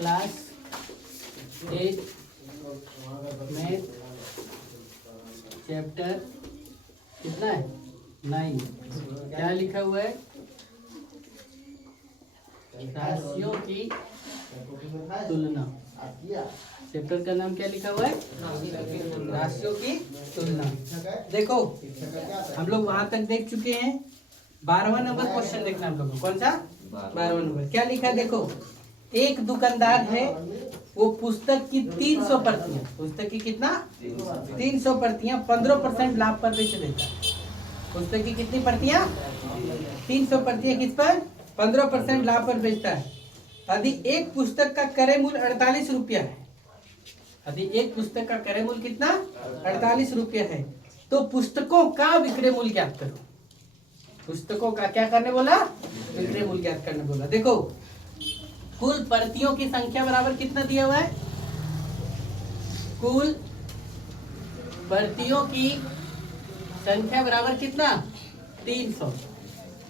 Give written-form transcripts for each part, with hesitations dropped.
Class 8 math chapter कितना है 9। क्या लिखा हुआ है? राशियों की तुलना। चैप्टर का नाम क्या लिखा हुआ है? राशियों की तुलना। देखो हम लोग वहां तक देख चुके हैं। 12वां नंबर क्वेश्चन देखना हम लोग को। कौन सा? 12वां नंबर। क्या लिखा है देखो। एक दुकानदार है, वो पुस्तक की 300 प्रतियां, पुस्तक की कितना 300 प्रतियां 15% लाभ पर बेच देता है। पुस्तक की कितनी प्रतियां 300 प्रतियां किस पर 15% लाभ पर बेचता है। यदि एक पुस्तक का क्रय मूल्य 48 रुपया है, यदि एक पुस्तक का क्रय मूल्य कितना 48 रुपया है, तो पुस्तकों का विक्रय मूल्य ज्ञात करो। पुस्तकों का क्या करने बोला? विक्रय मूल्य ज्ञात करने बोला। देखो कुल प्रतियों की संख्या बराबर कितना दिया हुआ है? कुल प्रतियों की संख्या बराबर कितना 300।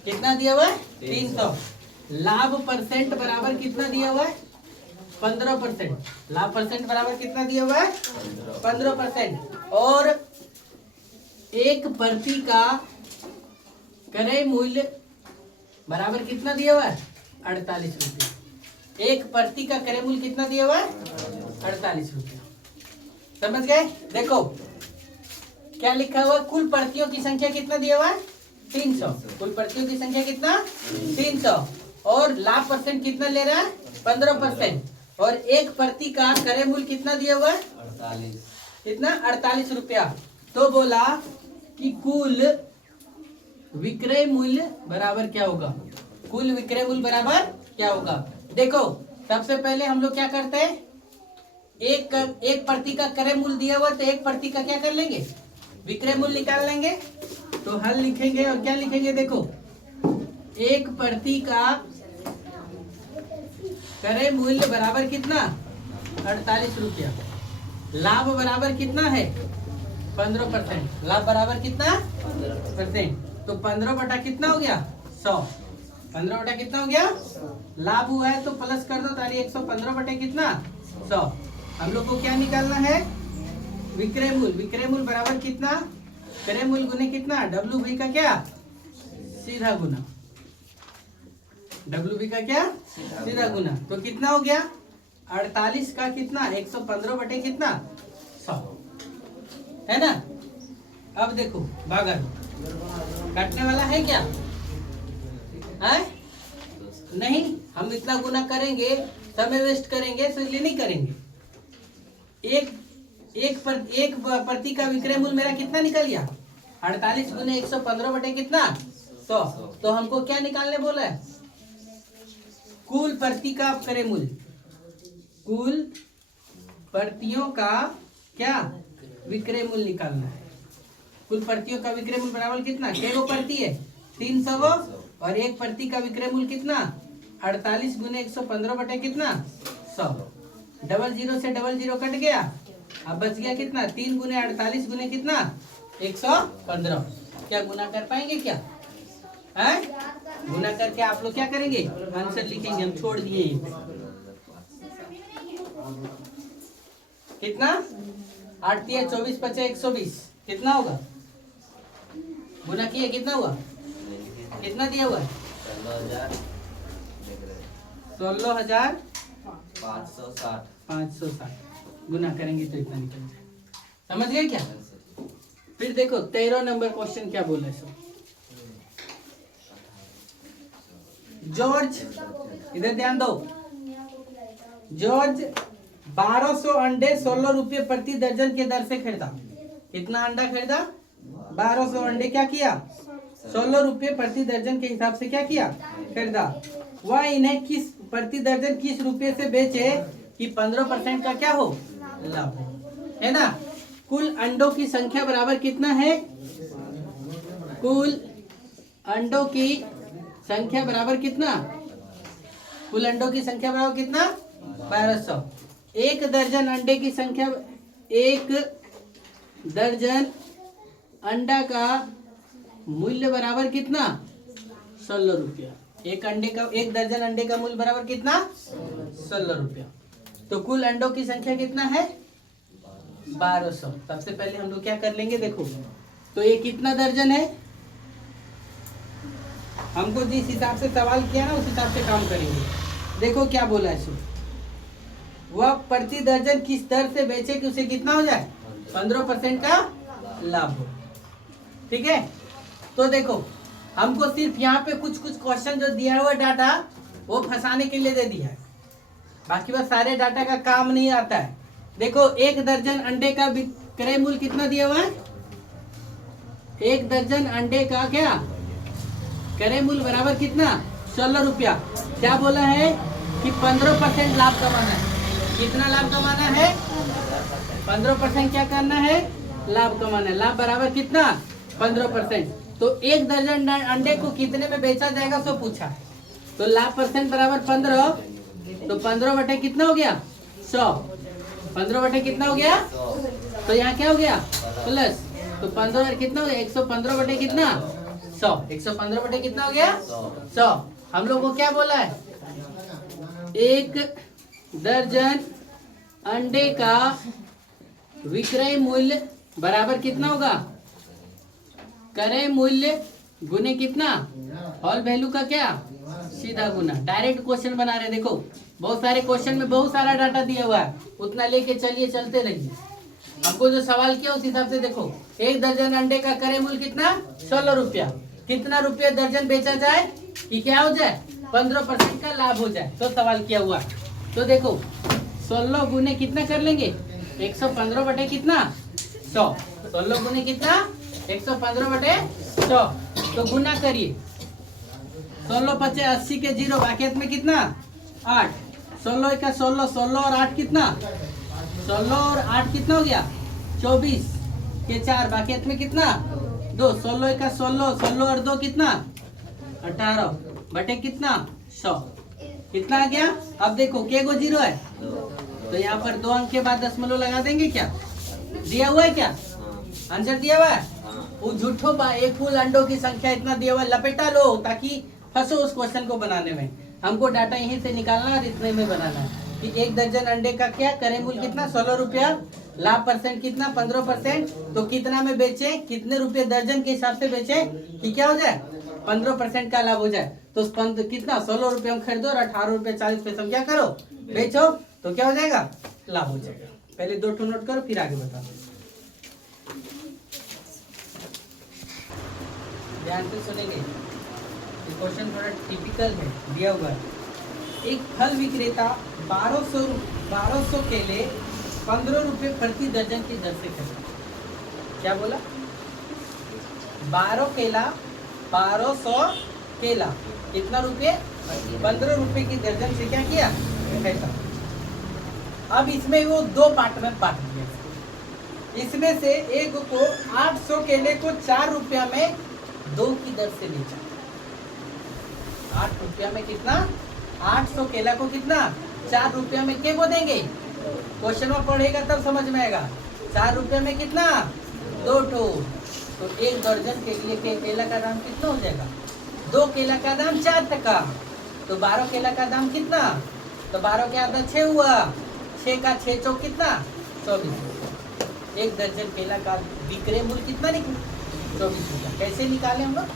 कितना दिया हुआ है? 300। लाभ परसेंट बराबर कितना दिया हुआ है? 15%। लाभ परसेंट बराबर कितना दिया हुआ है? 15%। और एक प्रति का क्रय मूल्य बराबर कितना दिया हुआ है? 48 रुपये। एक प्रति का क्रय मूल्य कितना दिया हुआ है? 48 रुपये। समझ गए? देखो क्या लिखा हुआ? कुल प्रतियों की संख्या कितना दिया हुआ है? 300। कुल प्रतियों की संख्या कितना 300। और लाभ परसेंट कितना ले रहा है? 15%। और एक प्रति का क्रय मूल्य कितना दिया हुआ है? 48। कितना 48 रुपया। तो बोला कि कुल विक्रय मूल्य बराबर क्या होगा? कुल विक्रय मूल्य बराबर क्या होगा? देखो सबसे पहले हम लोग क्या करते हैं, एक प्रति का क्रय मूल्य दिया हुआ तो एक प्रति का क्या कर लेंगे? विक्रय मूल्य निकाल लेंगे। तो हल लिखेंगे और क्या लिखेंगे? देखो एक प्रति का क्रय मूल्य बराबर कितना 48 रुपया। लाभ बराबर कितना है? 15%। लाभ बराबर कितना 15%। तो 15 बटा कितना हो गया 100। 15 बटा कितना हो गया? लाभ हुआ है तो प्लस कर दो, तारी 115 बटे कितना 100। हम लोग को क्या निकालना है? विक्रय मूल्य। विक्रय मूल्य बराबर कितना? क्रय मूल्य गुने कितना WV का क्या सीधा गुना। WV का क्या सीधा गुना। तो कितना हो गया 48 का कितना 115 बटे कितना 100 है ना। अब देखो भागर काटने वाला है क्या है? नहीं, हम इतना गुना करेंगे, समय वेस्ट करेंगे, इसलिए नहीं करेंगे। एक प्रति का विक्रय मूल्य मेरा कितना निकल गया 48 गुने 115 बटे कितना 100। तो हमको क्या निकालने बोला है? कुल प्रति का क्रय मूल्य। कुल प्रतियों का क्या विक्रय मूल्य निकालना है। कुल प्रतियों का विक्रय मूल्य बराबर कितना? केगो प्रति है 300 गो, और एक प्रति का विक्रय मूल्य कितना 48 गुने 115 बटे कितना 100। डबल जीरो से डबल जीरो कट गया, अब बच गया कितना 3 गुने 48 गुने कितना 115। क्या गुना कर पाएंगे क्या है? गुना करके आप लोग क्या करेंगे? आंसर लिखेंगे। हम छोड़ दिए यहीं पे। कितना 8 दिया 24 पचे 120 कितना होगा? गुना किए कितना हुआ? कितना दिया हुआ है? 16,560। गुना करेंगे तो इतना निकल जाए। समझ गए क्या? फिर देखो 13 नंबर क्वेश्चन क्या बोला है सो। जॉर्ज इधर ध्यान दो। जॉर्ज 1200 अंडे 16 रुपये प्रति दर्जन के दर से खरीदा। कितना अंडा खरीदा? 1200 अंडे क्या किया 16 रुपये प्रति दर्जन के हिसाब से क्या किया खरीदा। वह इन्हें किस प्रति दर्जन किस रुपये से बेचे कि 15% का क्या हो लाभ हो, है ना। कुल अंडों की संख्या बराबर कितना है? कुल अंडों की संख्या बराबर कितना? कुल अंडों की संख्या बराबर कितना 1200। एक दर्जन अंडे की संख्या, एक दर्जन अंडा का मूल्य बराबर कितना 16 रुपया। एक दर्जन अंडे का मूल्य बराबर कितना 16 रुपया। तो कुल अंडों की संख्या कितना है 1200। सबसे पहले हम लोग क्या कर लेंगे, देखो तो ये कितना दर्जन है, हमको जिस हिसाब से सवाल किया ना उस हिसाब से काम करेंगे। देखो क्या बोला है, वह प्रति दर्जन किस दर से बेचे कि उसे कितना हो जाए 15% का लाभ हो। ठीक है, तो देखो हमको सिर्फ यहाँ पे कुछ कुछ क्वेश्चन जो दिया हुआ डाटा वो फंसाने के लिए दे दिया है, बाकी बस सारे डाटा का काम नहीं आता है। देखो एक दर्जन अंडे का विक्रय मूल्य कितना दिया हुआ है, एक दर्जन अंडे का क्या क्रय मूल्य बराबर कितना 16 रुपया। क्या बोला है कि 15% लाभ कमाना है। कितना लाभ कमाना है 15% क्या करना है लाभ कमाना है। लाभ बराबर कितना 15%। तो एक दर्जन अंडे को कितने में बेचा जाएगा सो पूछा है। तो लाभ परसेंट बराबर 15, तो 15 बटे कितना हो गया 100। 15 बटे कितना हो गया, तो यहाँ क्या हो गया प्लस, तो 15 कितना हो गया 115 बटे कितना 100। 115 बटे कितना हो गया 100। हम लोग को क्या बोला है, एक दर्जन अंडे का विक्रय मूल्य बराबर कितना होगा क्रय मूल्य गुने कितना होल वैल्यू का क्या सीधा गुना। डायरेक्ट क्वेश्चन बना रहे, देखो बहुत सारे क्वेश्चन में बहुत सारा डाटा दिया हुआ है, उतना लेके चलिए चलते रहिए। हमको जो सवाल किया उस हिसाब से देखो, एक दर्जन अंडे का क्रय मूल्य कितना 16 रुपया। कितना रुपया दर्जन बेचा जाए कि क्या हो जाए 15% का लाभ हो जाए, तो सवाल किया हुआ। तो देखो 16 गुने कितना कर लेंगे 115 बटे कितना 100। 16 गुने कितना 115 बटे 100, तो गुना करिए 16 पचे 80 के 0, बाकी में कितना 8। 16 का 16, 16 और 8 कितना 16 और 8 कितना हो गया 24 के 4, बाकी में कितना 2। 16 का 16, 16 और 2 कितना 18 बटे कितना 100, कितना आ गया। अब देखो के गो 0 है, तो यहाँ पर 2 अंक के बाद दशमलव लगा देंगे। क्या दिया हुआ है, क्या आंसर दिया हुआ है, वो झूठो एक फुल अंडों की संख्या इतना दिया हुआ है, लपेटा लो ताकि फंसो उस क्वेश्चन को बनाने में। हमको डाटा यहीं से निकालना और इतने में बनाना है कि एक दर्जन अंडे का क्या क्रय मूल्य कितना 16 रुपया, लाभ परसेंट कितना 15%, तो कितना में बेचे कितने रुपए दर्जन के हिसाब से बेचे कि क्या हो जाए 15% का लाभ हो जाए। तो कितना 16 रुपये में खरीदो और 18 रुपये 40 पैसे क्या करो बेचो, तो क्या हो जाएगा लाभ हो जाएगा। पहले 2 ठो नोट करो फिर आगे बताओ, ध्यान से सुनेंगे। क्वेश्चन थोड़ा टिपिकल है, दिया हुआ है। एक फल विक्रेता 1200 केले 15 रुपये प्रति दर्जन की दर से खरीदा। क्या बोला 12 केला 1200 केला कितना रुपये 15 रुपये की दर्जन से क्या किया खरीदा। अब इसमें वो 2 पार्ट में बांट दिया। इसमें से एक को 800 केले को 4 रुपया में 2 की दर से बेचा। 8 रुपया में कितना 800 केला को कितना 4 रुपया में के को देंगे, क्वेश्चन में पढ़ेगा तब समझ में आएगा। 4 रुपया में कितना 2 ठो, तो एक दर्जन के लिए केला का दाम कितना हो जाएगा 2 केला का दाम 4 टका, तो 12 केला का दाम कितना, तो 12 के आधा 6 हुआ, 6 का 6 चौक कितना 24। एक दर्जन केला का विक्रय मूल्य कितना निकला 24 रुपया। कैसे निकाले हम लोग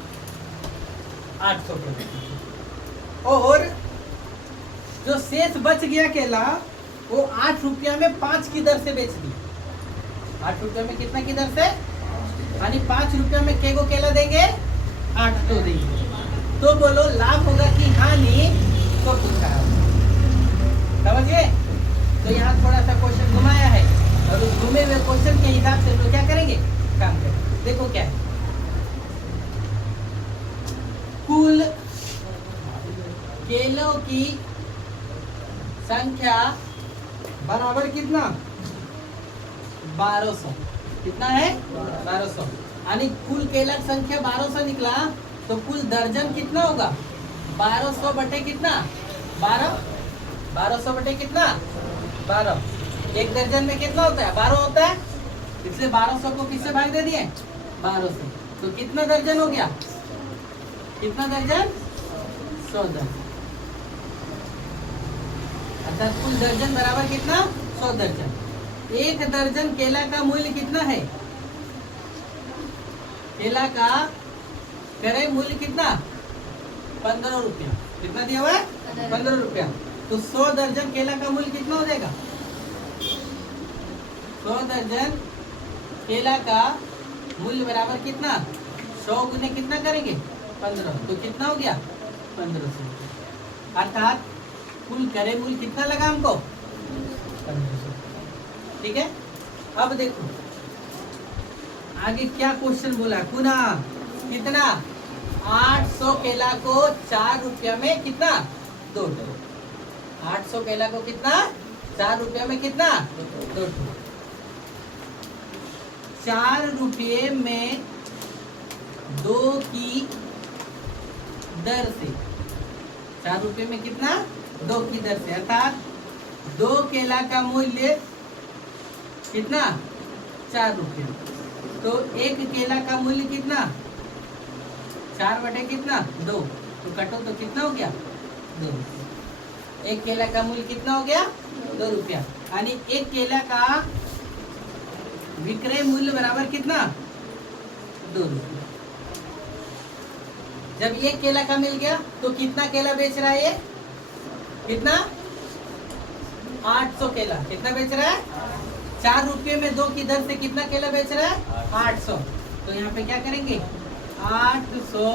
800 केला, और जो शेष बच गया केला वो 8 रुपया में 5 की दर से बेच दिया। 8 रुपया में कितना की दर से, यानी 5 रुपया में के को केला देंगे 8 तो देंगे। तो बोलो लाभ होगा कि हानि, तो पूछा है, समझ गए। तो यहाँ थोड़ा सा क्वेश्चन घुमाया है और उस घुमे हुए क्वेश्चन के हिसाब से तो क्या करेंगे काम करेंगे। देखो क्या है, कुल केलों की संख्या बराबर कितना 1200, कितना है 1200, यानी कुल केला की संख्या 1200 निकला, तो कुल दर्जन कितना होगा 1200 बटे कितना 12, 1200 बटे कितना 12। एक दर्जन में कितना होता है 12 होता है, इसलिए 1200 को किससे भाग दे दिए 12 से, तो कितना दर्जन हो गया, कितना दर्जन 100 दर्जन। अर्थात कुल दर्जन बराबर कितना 100 दर्जन। एक दर्जन केला का मूल्य कितना है? केला का क्रय मूल्य कितना? 15 रुपया। कितना दिया हुआ है? 15 रुपया। तो 100 दर्जन केला का मूल्य कितना हो जाएगा? 100 दर्जन केला का मूल्य बराबर कितना? 100 गुने कितना करेंगे? 15। तो कितना हो गया? 1500। अर्थात कुल क्रय मूल्य कितना लगा हमको? 1500। ठीक है। अब देखो आगे क्या क्वेश्चन बोला। पुनः कितना? 800 केला को 4 रुपया में कितना? 2 ठो। 800 केला को कितना? 4 रुपया में कितना? 2 ठो। 4 रुपये में 2 की दर से, 4 रुपये में कितना? 2 की दर से, अर्थात 2 केला का मूल्य कितना? 4 रुपये। तो 1 केला का मूल्य कितना? 4 बटे कितना? 2। तो कटो तो कितना हो गया? 2 रुपया। 1 केला का मूल्य कितना हो गया? 2 रुपया। यानी 1 केला का विक्रय मूल्य बराबर कितना? 2 रुपया। जब 1 केला का मिल गया तो कितना केला बेच रहा है ये? कितना? 800 केला। कितना बेच रहा है? 4 रुपये में 2 की दर से कितना केला बेच रहा है? 800। तो यहाँ पे क्या करेंगे? 800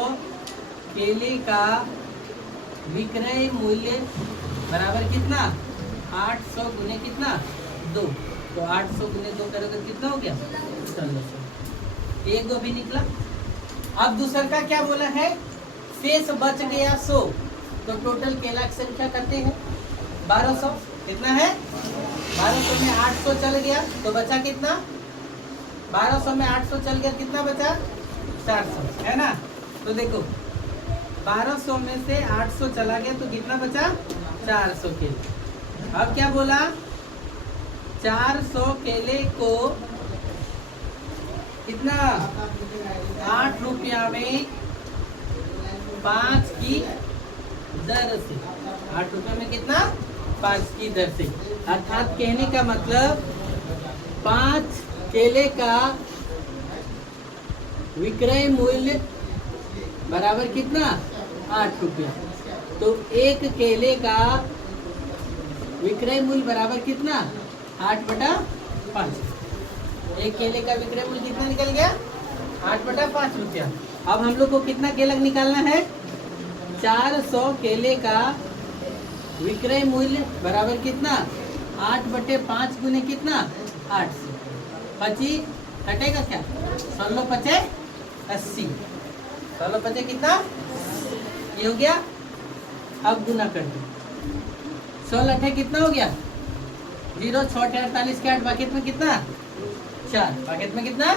केले का विक्रय मूल्य बराबर कितना? 800 गुने कितना? 2। तो 800 गुने 2 करोगे कितना हो गया? 1600। एक 2 भी निकला। अब दूसरा का क्या बोला है? शेष बच गया 100। तो टोटल केला की संख्या करते हैं 1200। कितना है? 1200 में 800 चल गया तो बचा कितना? 1200 में 800 चल गया, कितना बचा? 400, है ना। तो देखो 1200 में से 800 चला गया तो कितना बचा? 400 केले। अब क्या बोला? 400 केले को कितना? 8 रुपया में 5 की दर से, 8 रुपया में कितना? 5 की दर से। अर्थात कहने का मतलब 5 केले का विक्रय मूल्य बराबर कितना? 8 रुपया। तो 1 केले का विक्रय मूल्य बराबर कितना? 8 बटा 5। 1 केले का विक्रय मूल्य कितना निकल गया? 8 बटा 5 रुपया। अब हम लोग को कितना केला निकालना है? 400 केले का विक्रय मूल्य बराबर कितना? 8 बटे 5 गुने कितना? 800। 25 कटेगा क्या? 16 पचे 80। 16 पचे कितना? ये हो गया। अब गुना कर दो। 16 अठे कितना हो गया? 0 6 48 के 8 बाकेट में कितना? 4। बाकेट में कितना?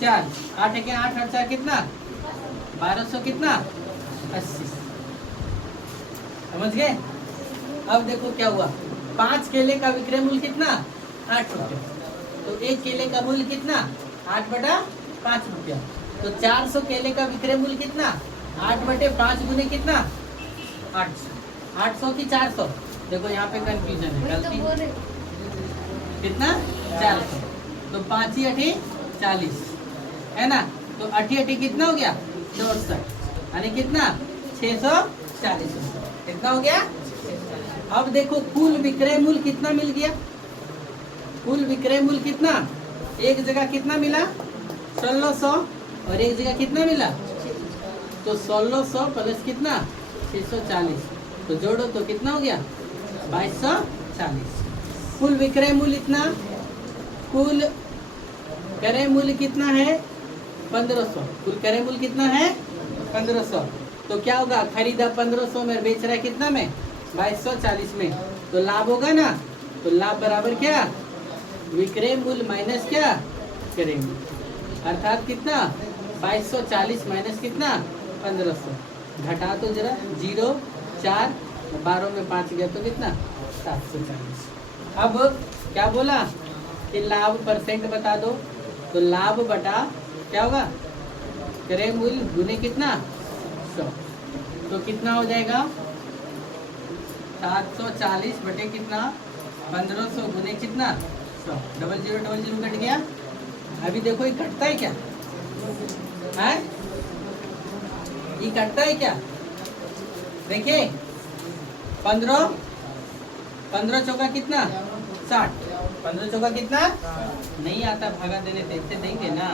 4। 8 के 8 और 4 कितना? 1200 कितना? 80। समझ गए? अब देखो क्या हुआ। 5 केले का विक्रय मूल्य कितना? 8 रुपया। तो 1 केले का मूल्य कितना? 8 बटा 5 रुपया। तो 400 केले का विक्रय मूल्य कितना? 8 बटे 5 गुने कितना? 800। 800 की 400। देखो यहाँ पे कंफ्यूजन है, गलती। कितना? 400। तो 5 ही 8 40, है ना। तो 8 8 कितना हो गया? 64। यानी कितना? 640 रुपये। कितना हो गया? अब देखो कुल विक्रय मूल्य कितना मिल गया? कुल विक्रय मूल्य कितना? एक जगह कितना मिला? 1600 और एक जगह कितना मिला? तो 1600 प्लस कितना? 640। तो जोड़ो तो कितना हो गया? 2240। कुल विक्रय मूल्य इतना। कुल क्रय मूल्य कितना है? 1500। कुल क्रय मूल्य कितना है? 1500। तो क्या होगा? खरीदा 1500 में, बेच रहा है कितना में? 2240 में। तो लाभ होगा ना। तो लाभ बराबर क्या? विक्रय मूल्य माइनस क्या? क्रय मूल्य। अर्थात कितना? 2240 माइनस कितना? 1500। घटा तो जरा, 0 4 12 में 5 गया तो कितना? 740। अब क्या बोला कि लाभ परसेंट बता दो। तो लाभ बटा क्या होगा? क्रय मूल्य गुने कितना? 100। तो कितना हो जाएगा? 740 बटे कितना 1500 गुने कितना 100। 0000 कट गया। अभी देखो ये कटता है क्या है? ये कटता है क्या? देखिए 15 चौका कितना 60। 15 चौका कितना नहीं आता, भागा देने देखते देंगे ना।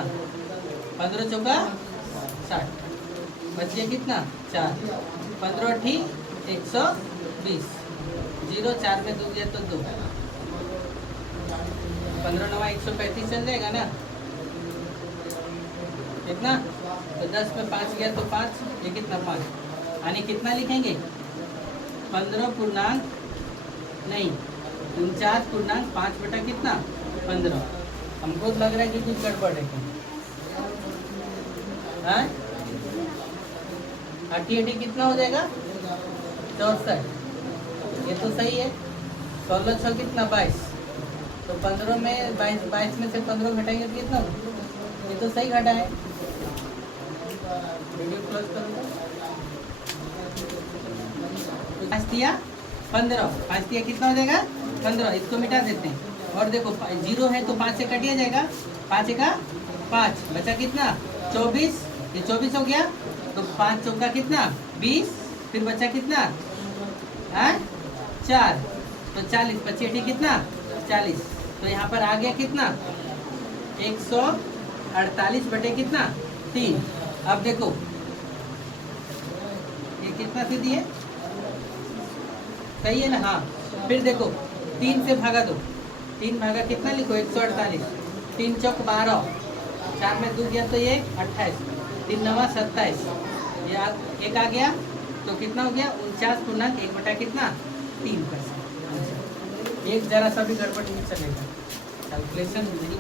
15 चौका 60, बच गया कितना 4। 15 ठीक 120। 0 4 में 2 गया तो 2। 15 9 135 चल जाएगा ना कितना। तो 10 में 5 गया तो 5, ये कितना 5, यानी कितना लिखेंगे 15 पूर्णांक नहीं 49.5 बटा कितना 15। हमको लग रहा है कि कुछ गड़बड़ है। 80 कितना हो जाएगा 64। ये तो सही है। 16 6 कितना 22। तो 15 में 22 में से 15 घटाएंगे तो कितना, ये तो सही घटा है। वीडियो क्लोज करूँगा। 5 दिया 15, 5 दिया कितना हो जाएगा 15। इसको मिटा देते हैं और देखो 0 है तो 5 से कटिया जाएगा। 5 का 5 बचा कितना 24। ये 24 हो गया तो 5 चौका कितना 20, फिर बचा कितना 4 तो 40। 25 कितना 40। तो यहाँ पर आ गया कितना 148 बटे कितना 3। अब देखो ये कितना सीधी है, सही है ना। हाँ फिर देखो 3 से भागा दो। 3 भागा कितना लिखो 148। 3 चौक 12, 4 में 2 गया तो ये 28। 3 9 27, ये एक आ गया तो कितना हो गया 49.1 बटा कितना 3%। एक जरा सा भी गड़बड़ नहीं चलेगा कैलकुलेशन।